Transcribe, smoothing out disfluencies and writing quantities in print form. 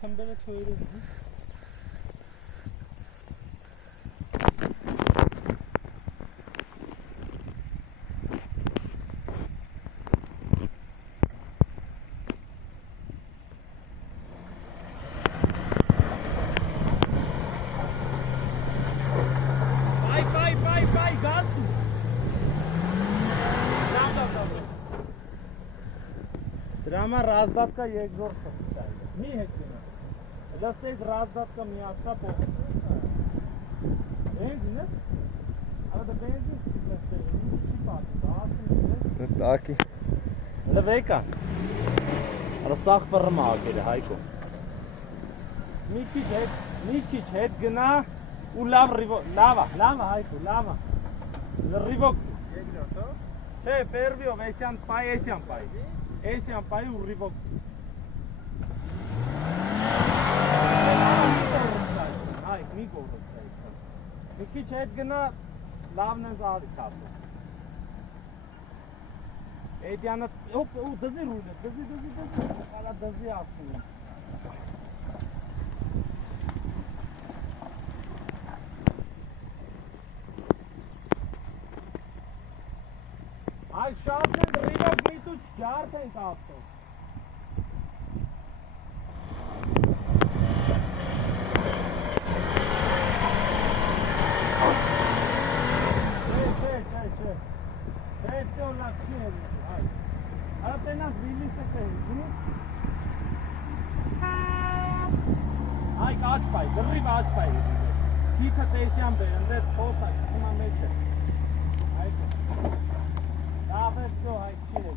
թմբերը թոյրը Πάει, գազ դու Դրա համար ռազդատկա երկրորդը մի հեկինը լստեք ռազդատկա միացա պողը բենզին ես? Արա դա բենզին սստեղը չի պատի, դա ասում ես Տակի լվեկա Արա սաղ պռմա ակել է հայկո մի քիչ հետ գնա ու լավ հայկո, լավա Ռիվոկ Չէ, պերվիով, էսյան պայ Էսյան պայ ու ռիվոկ Հայք, մի գորդ Մի քիչ հետ գնա, լավն են զարի կապը Էդյանը, ու դզի ռույն է, դզի Ալա դզի ասում եմ Այ շատ են ռիվոկ միտու չգարդ ենք ասում Չէ, on l'a pris, alors tenaz, billi se tehdi Ay, aç pay, gırrib aç pay Kita tesyan beğendir, posa, kısma meçe Ay, davet şu, ay, çile